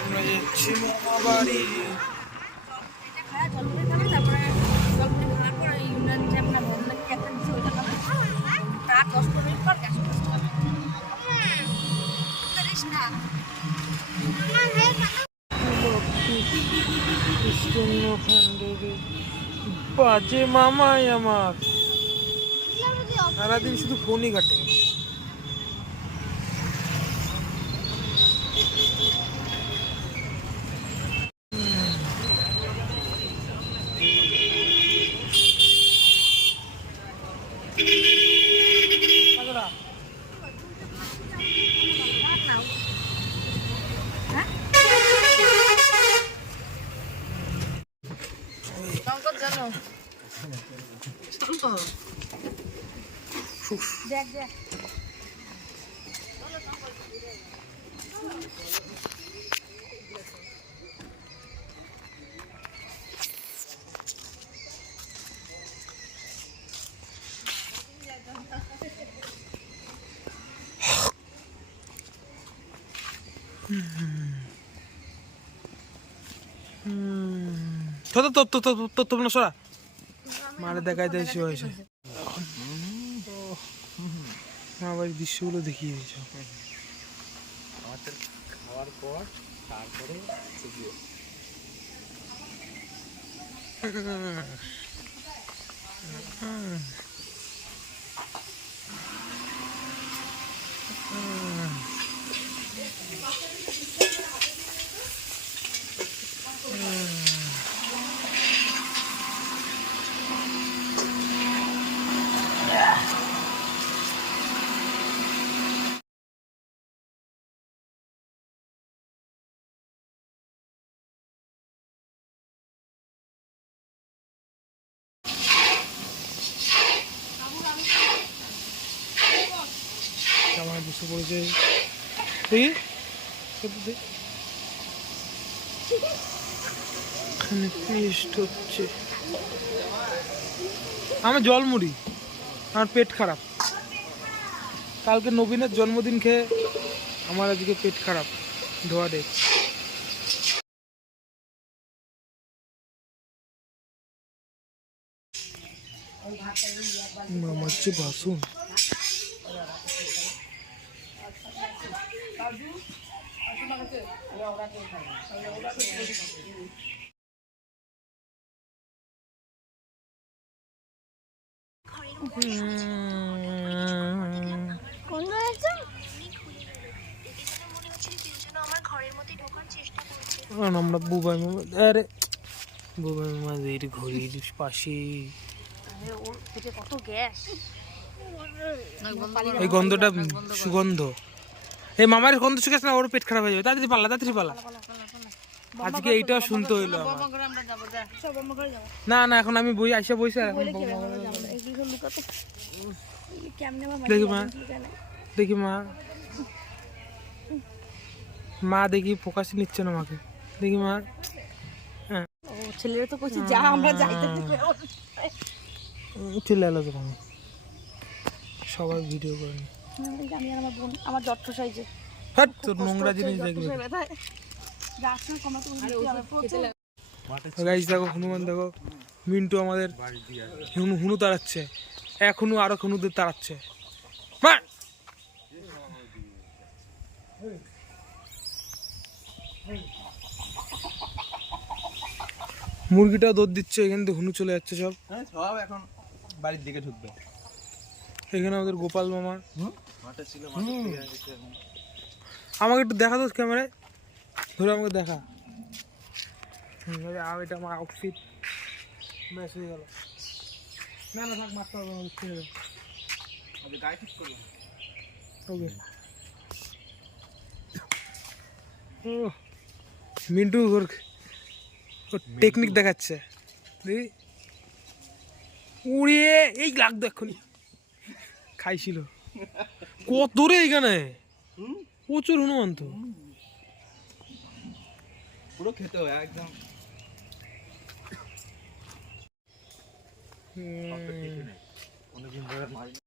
আমরা যাচ্ছি মামা বাড়ি। বাজে মামাই আমার, সারাদিন শুধু ফোনই ঘাটে। সরা মারে দেখাই দেয় সে হয়েছে। মা বাড়ির দৃশ্যগুলো দেখিয়ে দিয়েছ। খাওয়ার পর তারপরে আমার বসে পড়েছে। হচ্ছে আমার জল মুড়ি, আমার পেট খারাপ। কালকে নবীনের জন্মদিন খেয়ে আমার আজকে পেট খারাপ, ধোয়া ডেক। মামার যে বাসন, আমরা বুবাই মামা, আরে বুবাই মামাদের ঘড়ির পাশে এই গন্ধটা সুগন্ধ। এই মামার গন্ধ শুকেছে না, ওর পেট খারাপ হয়ে যাবে। তাড়াতাড়ি পাল্লা, তাড়াতাড়ি পাল্লা। আজকে এইটাও শুনতে হইলো। না না, এখন আমি বই আসে বইছে। দেখি মা, দেখি মা, মা দেখি ফোকাস নিচ্ছে না আমাকে। দেখি মা, ছেলেরা তো কইছে যা আমরা যাইতে দিবে। চলে এলো তখন সবাই ভিডিও করে নি। আমি আর আমার বোন, আমার জট্ট সাইজে। হ্যাঁ, তোর নোংরা জিনিস দেখবে। গাইস দেখো, হনুমান দেখো, মিন্টু আমাদের হুনু তাড়াচ্ছে, এখনো আরো হুনুদের তাড়াচ্ছে। মুরগিটাও দৌড় দিচ্ছে, এখান থেকে হুনু চলে যাচ্ছে সব। সব এখন বাড়ির দিকে ঢুকবে। এখানে আমাদের গোপাল মামা। আমাকে একটু দেখা তো ক্যামেরায় ধরে, আমাকে দেখা। এটা আমার আউটফিট ম্যাচ হয়ে গেল। না না, থাক, মারতে হবে না, গায়ে ঠিক করলাম। ওকে। মিন্টু ওর টেকনিক দেখাচ্ছে। উড়িয়ে এই লাগতো এক্ষুনি, খাইছিল কত দূরে এইখানে, প্রচুর হনুমান তো। পুরো খেতে হবে একদম।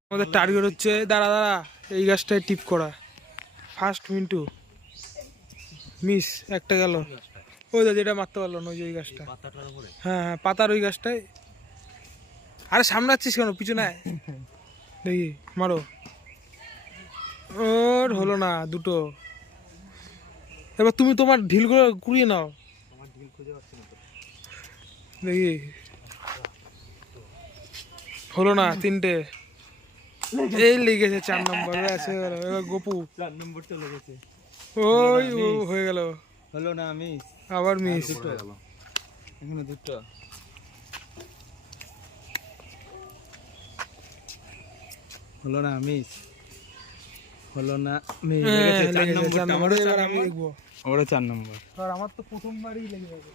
আমাদের টার্গেট হচ্ছে, দাঁড়া দাঁড়া, এই গাছটায় টিপ করা। ফার্স্ট মিন্টু। মিস একটা গেল। ওই দা যেটা মারতে পারলো না, ওই যে ওই গাছটা। পাতাটার উপরে হ্যাঁ হ্যাঁ, পাতার ওই গাছটায়। আরে সামনে আছিস কেন, পিছনে আয়। দেখি মারো। ওর হলো না, দুটো। এবার তুমি তোমার ঢিলগুলো কুড়িয়ে নাও। আমার ঢিল খুঁজে পাচ্ছি না তো। দেখি হলো না, তিনটে। এই লেগেছে 4 নম্বর। আছে এবার গপু। 4 নম্বরটা লেগেছে। ওই ও হয়ে গেল। হলো না আমি। আবার মিস। দুটো গেল। এখানে দুটো। হলো না মিস। হলো না মিস। লেগেছে 4 নম্বরটা। আমারও এবার 4 আমি নম্বর। দেখবো। আমারও 4 নম্বর। আর আমার তো প্রথমবারই লেগে যাবে।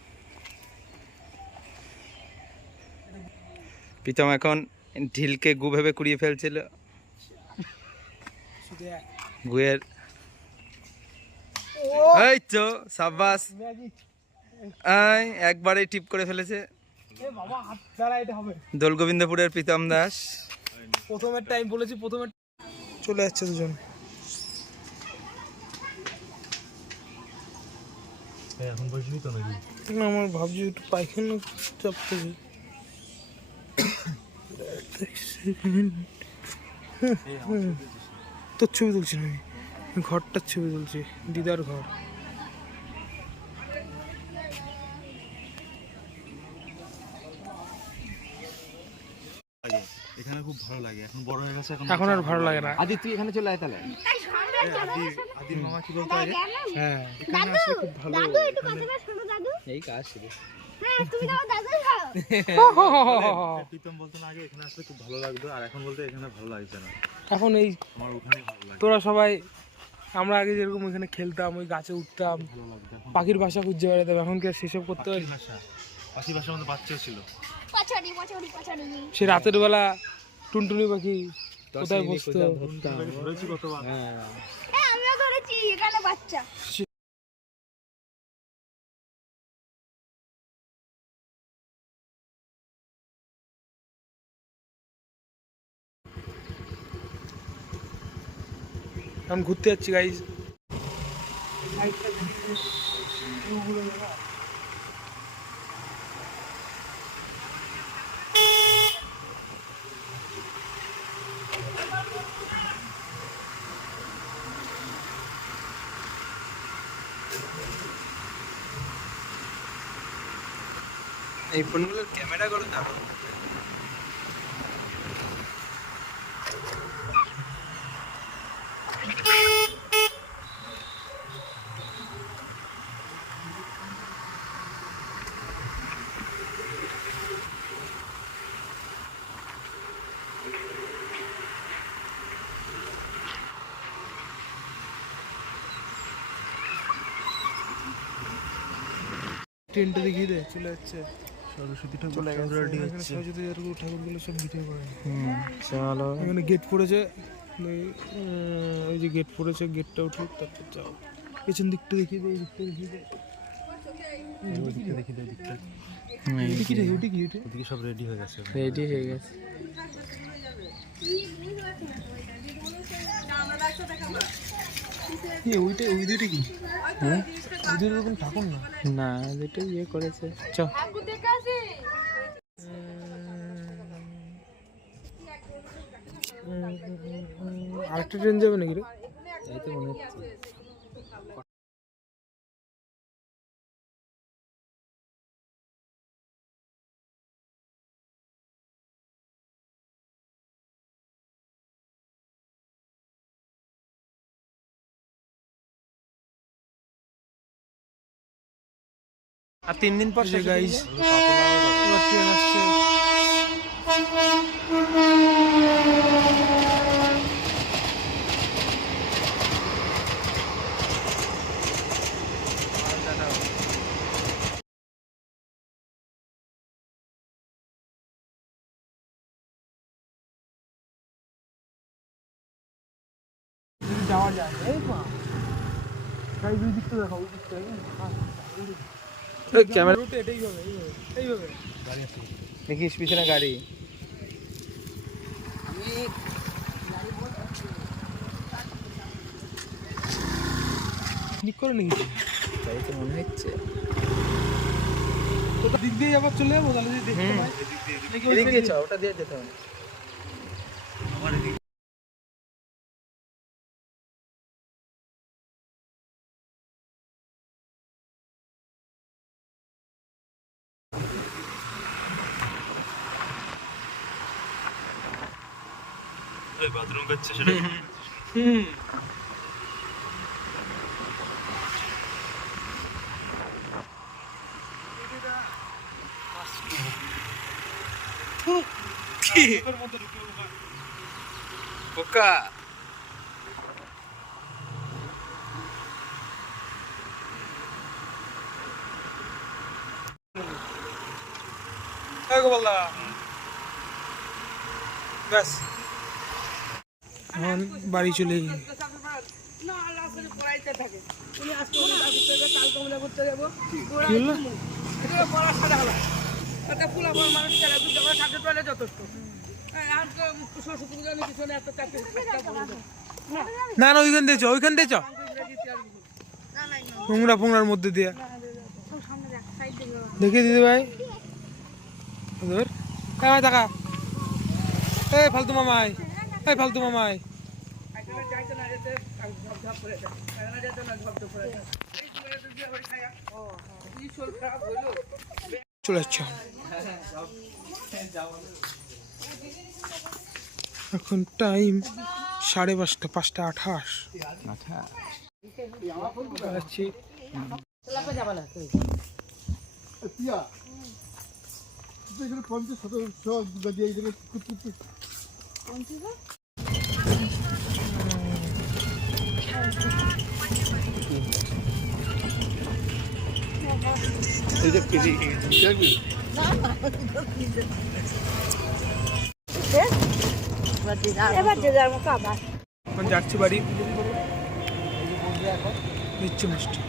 প্রীতম এখন ঢিলকে গু ভেবে কুড়িয়ে ফেলছিল। শুধু গুয়ের এই তো সাবাস। ম্যাজিক। একবারেই টিপ করে ফেলেছে এ বাবা, হাত দ্বারা এটা হবে। দোলগোবিন্দপুরের প্রীতম দাস। প্রথমের টাইম বলেছি, প্রথমের চলে যাচ্ছে দুজন। এখন বসবি তো নাকি? না, আমার ভাবছি একটু পায়খানা চাপতেছে। তোর ছবি তুলছি না আমি, ঘরটার ছবি তুলছি, দিদার ঘর। এখানে খুব ভালো লাগে, এখন বড় হয়ে গেছে। এখন আর ভালো লাগে না। আদি তুই এখানে চলে আয় তাহলে। আদির মামা কি বলতো আগে? হ্যাঁ, এখানে আসলে খুব ভালো। দাদু একটু কথা বল, শোনো দাদু। এই কাজ শুরু। হ্যাঁ, তুমি তো আমার দাদুই হও। প্রীতম বলতো না আগে এখানে আসলে খুব ভালো লাগতো, আর এখন বলতে এখানে ভালো লাগছে না। এখন এই আমার ওখানে ভালো লাগে। তোরা সবাই, আমরা আগে যেরকম ওইখানে খেলতাম, ওই গাছে উঠতাম, ভালো লাগতো এখন। পাখির বাসা খুঁজে বেড়াতাম, এখন কি আর সেসব করতে পারি? পাখি বাসার মধ্যে বাচ্চাও ছিল। পছাড়ি পছাড়ি পছাড়ি। সে রাতের বেলা টুনটুনি পাখি কোথায় বসতো। ধরেছি কতবার। হ্যাঁ, আমিও ধরেছি, এখানে বাচ্চা। আমি ঘুরতে যাচ্ছি গাইজ। এই ফোনগুলোর ক্যামেরা করো দাও। ট্রেনটা দেখিয়ে দে, চলে যাচ্ছে। সরস্বতী ঠাকুর চলে গেছে। এখানে সরস্বতী ঠাকুরগুলো সব ভিডিও করে। চলো। এখানে গেট পড়েছে, ওই যে গেট পড়েছে, গেটটা উঠে তারপর যাও। পেছন দিকটা দেখিয়ে দে, এই দিকটা দেখিয়ে দে। দেখি দিকটা। ওটা কি রে, ওটা কি এটা? ওদিকে সব রেডি হয়ে গেছে। রেডি হয়ে গেছে। ওইটা, ওই দুইটা কি? হ্যাঁ, ওই দুটো কোনো ঠাকুর না। না, যেটা ইয়ে করেছে। চ। আরেকটা ট্রেন যাবে নাকি রে? এই তো মনে হচ্ছে। আর 3 দিন পর যে গাইজ, এবার ট্রেন আসছে। যাওয়া যায়, এই মা গাইজ, ওই দিকটা দেখো, ওই দিকটা। ক্যামেরা রুটে এটাই হবে, এইভাবে। দেখিস পিছনে গাড়ি। ক্লিক করে নাকি? তাই তো মনে হচ্ছে। তো দিক দিয়ে আবার চলে যাবো তাহলে যদি দেখতে পাই। নাকি ওই এদিক দিয়ে side যাও, ওটা দিয়ে যেতে হবে। হুম পোকা এই গোপালদা ব্যাস এখন বাড়ি চলে যাই। কি হলো? না না ওইখান দিয়ে চ, ওইখান দিয়ে চ, নোংরা ফোংরার মধ্যে দিয়ে দেখে দিদি ভাই ধর। এই টাকা, এই ফালতু মামাই, এই ফালতু মামাই চলে যাচ্ছ। এখন টাইম 5:30, 5:28 যাচ্ছি। এবার যে যার মতো আবার এখন যাচ্ছি বাড়ি, নিচ্ছি মিষ্টি।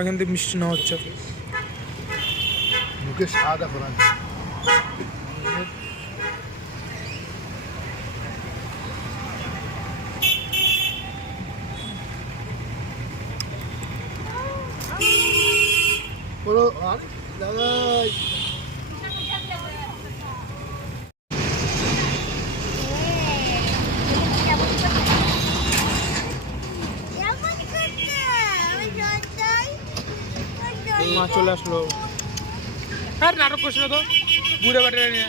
এখান থেকে মিষ্টি নেওয়া হচ্ছে। মুখে স্বাদ এখন আছে। বলো আর দাদাই মা চলে আসলো। আর নাটক করছে না তো, বুড়ে বাটে নিয়ে।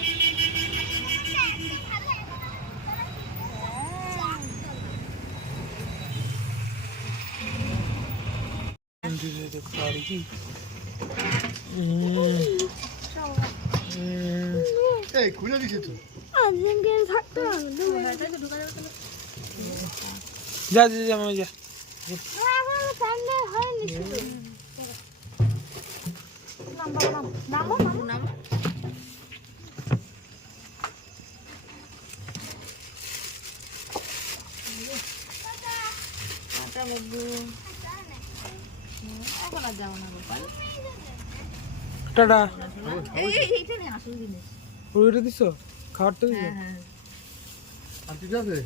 এই খুলে দিছে তো। যা যা যা মামা যা। টাটা। ওইটা দিছ, খাবারটা দিছ? আর ঠিক আছে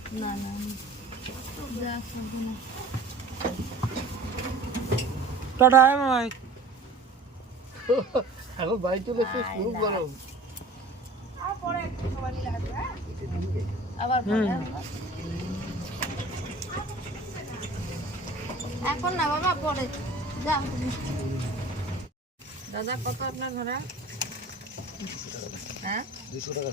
টাটা আয় মামাই। এখন বাড়ি চলে এসে খুব গরম। এখন না বাবা পরে যাও দাদা। কত আপনার ভাড়া? হ্যাঁ 200 টাকা।